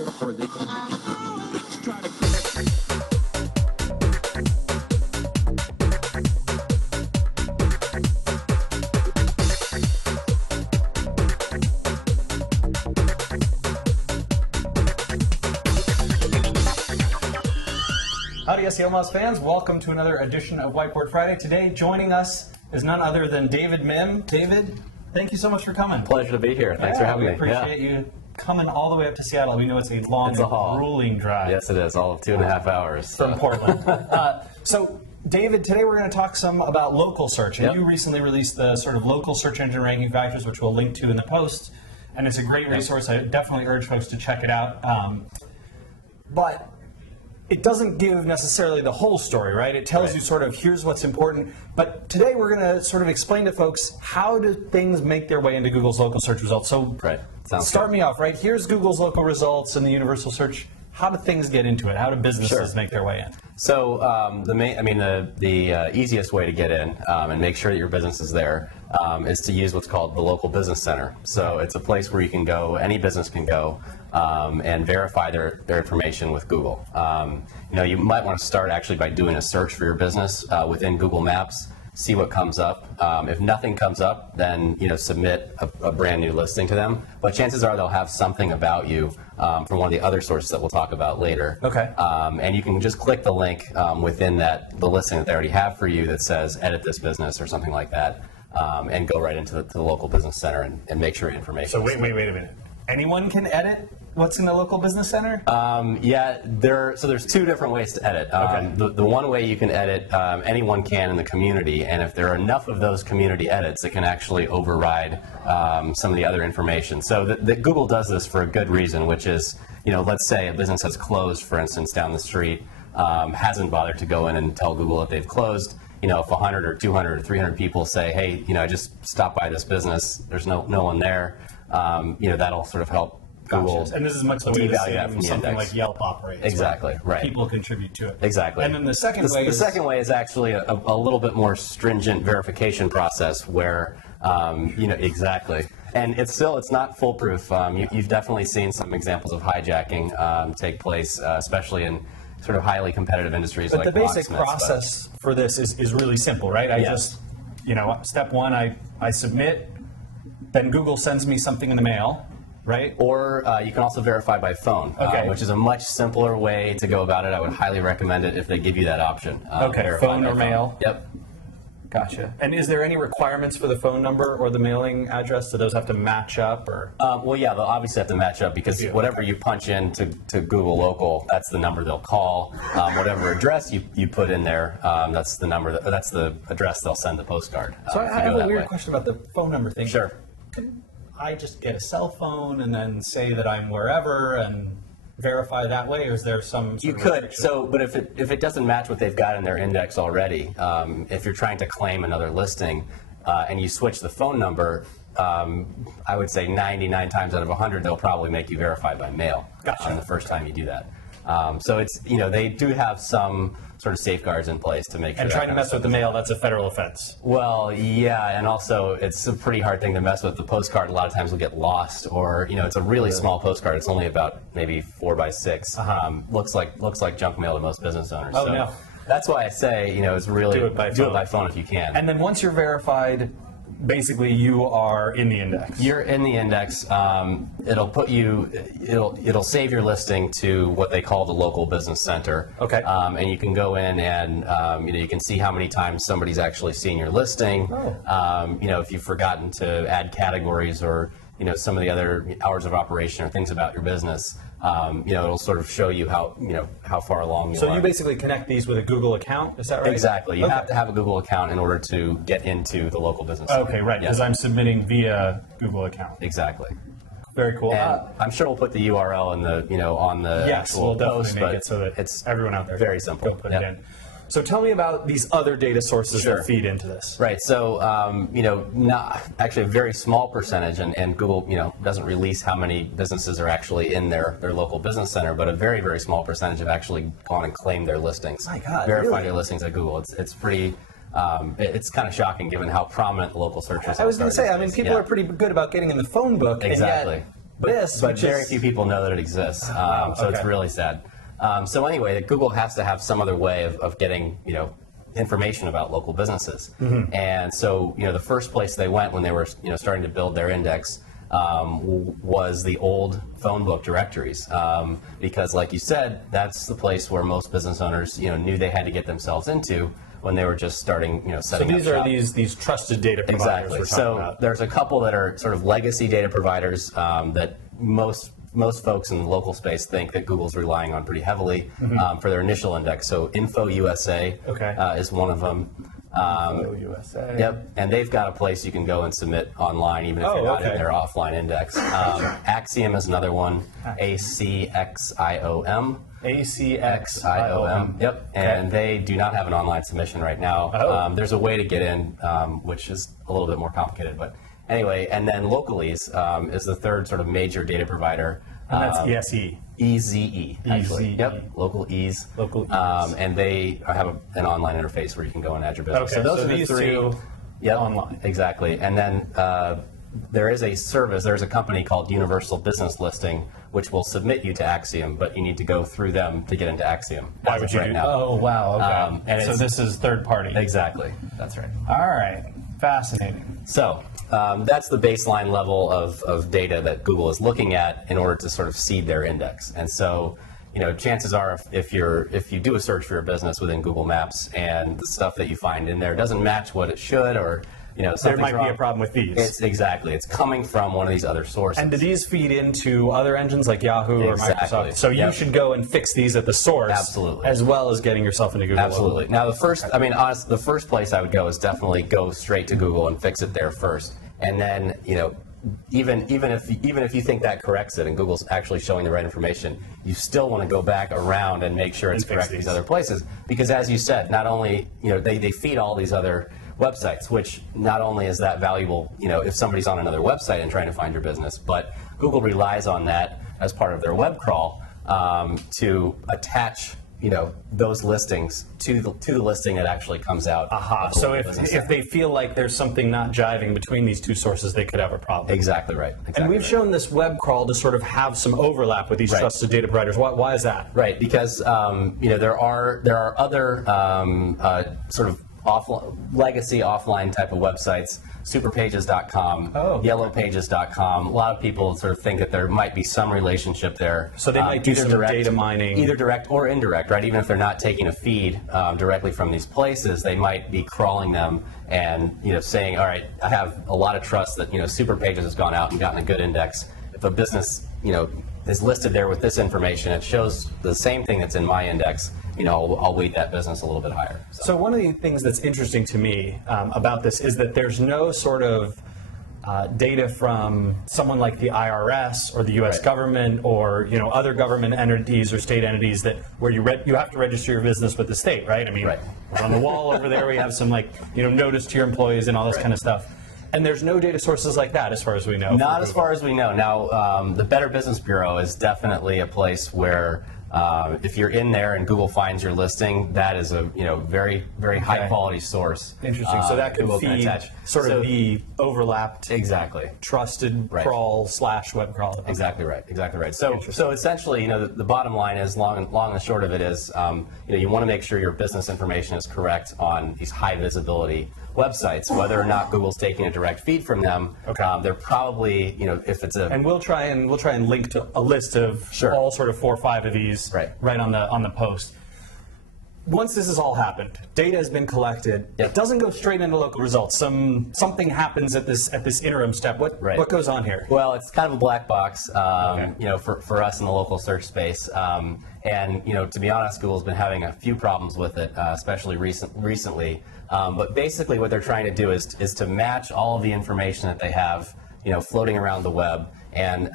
Howdy SEO Mouse fans, welcome to another edition of Whiteboard Friday. Today joining us is none other than David Mihm. David, thank you so much for coming. Pleasure to be here. Thanks for having me. We appreciate you coming all the way up to Seattle. We know it's a long and grueling drive. Yes, it is. All of 2.5 hours. From Portland. So David, today we're going to talk some about local search. And you recently released the sort of local search engine ranking factors, which we'll link to in the post. And it's a great resource. I definitely urge folks to check it out. But it doesn't give necessarily the whole story, right? It tells you sort of, here's what's important. But today we're going to sort of explain to folks, how do things make their way into Google's local search results? So start me off, right? Here's Google's local results and the universal search. How do things get into it? How do businesses make their way in? So the easiest way to get in and make sure that your business is there is to use what's called the local business center. So it's a place where you can go, any business can go and verify their information with Google. You might want to start actually by doing a search for your business within Google Maps. See what comes up. If nothing comes up, then submit a brand new listing to them. But chances are they'll have something about you from one of the other sources that we'll talk about later. Okay. And you can just click the link within the listing that they already have for you that says edit this business or something like that, and go right into the local business center and make sure your information. So wait a minute. Anyone can edit what's in the local business center? So there's two different ways to edit. The one way you can edit, anyone can in the community, and if there are enough of those community edits, it can actually override some of the other information. So Google does this for a good reason, which is, let's say a business has closed, for instance, down the street, hasn't bothered to go in and tell Google that they've closed. If 100 or 200 or 300 people say, hey, I just stopped by this business, there's no one there, that'll sort of help Google. And this is much the way that something like Yelp operates. Exactly, right. People contribute to it. Exactly. And then the second way is actually a little bit more stringent verification process where, exactly. And it's not foolproof. You've definitely seen some examples of hijacking take place, especially in sort of highly competitive industries like the basic process for this is really simple, right? I just, step one, I submit, then Google sends me something in the mail, right? Or you can also verify by phone, which is a much simpler way to go about it. I would highly recommend it if they give you that option. Phone or mail? Yep. Gotcha. And is there any requirements for the phone number or the mailing address? Do those have to match up? Or? Well, yeah, they'll obviously have to match up because whatever you punch in to Google Local, that's the number they'll call. Whatever address you put in there, that's the number. That's the address they'll send the postcard. So I have a weird question about the phone number thing. Sure. Can I just get a cell phone and then say that I'm wherever and verify that way, or is there some sort you could but if it doesn't match what they've got in their index already, if you're trying to claim another listing and you switch the phone number, I would say 99 times out of 100 they'll probably make you verify by mail on the first time you do that. So it's they do have some sort of safeguards in place to make sure. And trying to mess with the mail, that's a federal offense. Well, yeah, and also it's a pretty hard thing to mess with. The postcard a lot of times will get lost, or it's a really small postcard. It's only about maybe 4 by 6. Looks like junk mail to most business owners. Oh, so no. That's why I say it's really do it by phone if you can. And then once you're verified, basically you are in the index. You're in the index. It'll put you. It'll save your listing to what they call the local business center. Okay. And you can go in and you can see how many times somebody's actually seen your listing. If you've forgotten to add categories or some of the other hours of operation or things about your business. It'll sort of show you how far along you are. So you basically connect these with a Google account, is that right? Exactly. You have to have a Google account in order to get into the local business center. Okay, right, because I'm submitting via Google account. Exactly. Very cool. And I'm sure we'll put the URL in the on the actual post, but make it so that it's everyone out there very simple. Go put it in. So tell me about these other data sources that feed into this. Right. So, not actually a very small percentage, and Google, doesn't release how many businesses are actually in their local business center, but a very, very small percentage have actually gone and claimed their listings. My God, verified their listings at Google. It's pretty. It's kind of shocking given how prominent the local search results are. I was going to say, I mean, people are pretty good about getting in the phone book. Exactly. And this, but very few people know that it exists. So it's really sad. So anyway, Google has to have some other way of getting, information about local businesses. And so, the first place they went when they were, starting to build their index was the old phone book directories, because, like you said, that's the place where most business owners, knew they had to get themselves into when they were just starting, setting up shop. So these trusted data providers. Exactly. So there's a couple that are sort of legacy data providers that most folks in the local space think that Google's relying on pretty heavily for their initial index. So Info USA is one of them. USA. Yep, and they've got a place you can go and submit online, even if you're not in their offline index. Axiom is another one. ACXIOM. ACXIOM. Yep, and they do not have an online submission right now. There's a way to get in, which is a little bit more complicated, but anyway. And then Localese is the third sort of major data provider. And that's ESE. EZE, actually. EZE. Yep, Localese. Localese. And they have an online interface where you can go and add your business. Okay, so those so are the these three. two Online. Exactly. And then there is a service, there's a company called Universal Business Listing, which will submit you to Axiom, but you need to go through them to get into Axiom. Why would you do that? Oh, wow. Okay. And so this is third party. Exactly. That's right. All right. Fascinating. So that's the baseline level of data that Google is looking at in order to sort of seed their index. And so, chances are if you do a search for your business within Google Maps and the stuff that you find in there doesn't match what it should, or there might be a problem with these. It's coming from one of these other sources. And do these feed into other engines like Yahoo or Microsoft? So you should go and fix these at the source. Absolutely. As well as getting yourself into Google. Absolutely. Now the first place I would go is definitely go straight to Google and fix it there first. And then, even if you think that corrects it and Google's actually showing the right information, you still want to go back around and make sure it's correct in these other places. Because as you said, not only, they feed all these other websites, which not only is that valuable, if somebody's on another website and trying to find your business, but Google relies on that as part of their web crawl to attach, those listings to the listing that actually comes out. So if they feel like there's something not jiving between these two sources, they could have a problem. Exactly right. And we've shown this web crawl to sort of have some overlap with these trusted data providers. Why is that? Right, because there are other sort of legacy offline type of websites, superpages.com, yellowpages.com. A lot of people sort of think that there might be some relationship there. So they might do some data mining. Either direct or indirect, right? Even if they're not taking a feed directly from these places, they might be crawling them and saying, all right, I have a lot of trust that Superpages has gone out and gotten a good index. If a business is listed there with this information, it shows the same thing that's in my index, I'll weight that business a little bit higher. So one of the things that's interesting to me about this is that there's no sort of data from someone like the IRS or the U.S. government or other government entities or state entities where you have to register your business with the state, right? I mean, on the wall over there we have some notice to your employees and all this kind of stuff. And there's no data sources like that, as far as we know. Not as far as we know. Now, the Better Business Bureau is definitely a place where if you're in there and Google finds your listing, that is a very, very high quality source. Interesting. So that could feed sort of the overlapped, trusted crawl / web crawl. Exactly right. Exactly right. So essentially, the bottom line is, long and short of it is, you want to make sure your business information is correct on these high visibility websites. Whether or not Google's taking a direct feed from them, they're probably, if it's a. And we'll try and link to a list of all sort of 4 or 5 of these right on the post. Once this has all happened, data has been collected. It doesn't go straight into local results. Something happens at this interim step. What goes on here? Well, it's kind of a black box, for us in the local search space. And to be honest, Google's been having a few problems with it, especially recently. But basically, what they're trying to do is to match all of the information that they have, floating around the web. And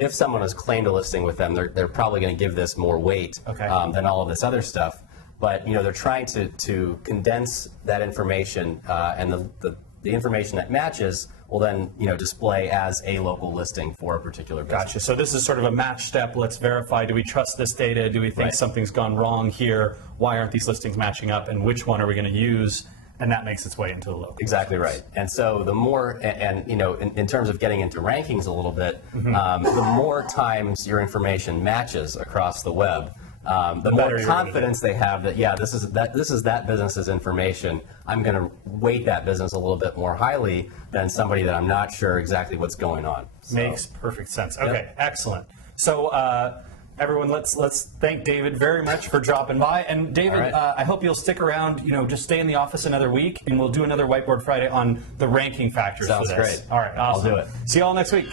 if someone has claimed a listing with them, they're probably going to give this more weight than all of this other stuff. But they're trying to condense that information, and the information that matches will then display as a local listing for a particular business. Gotcha. So this is sort of a match step. Let's verify, do we trust this data? Do we think something's gone wrong here? Why aren't these listings matching up? And which one are we going to use and that makes its way into the local. Exactly right. And so the more, and you know, in terms of getting into rankings a little bit, the more times your information matches across the web, the more confidence they have that, yeah, this is that business's information. I'm going to weight that business a little bit more highly than somebody that I'm not sure exactly what's going on. So, makes perfect sense. Okay, excellent. So everyone, let's thank David very much for dropping by. And David, right. I hope you'll stick around. You know, just stay in the office another week, and we'll do another Whiteboard Friday on the ranking factors. Sounds for this. great. All right, awesome. I'll do it. See you all next week.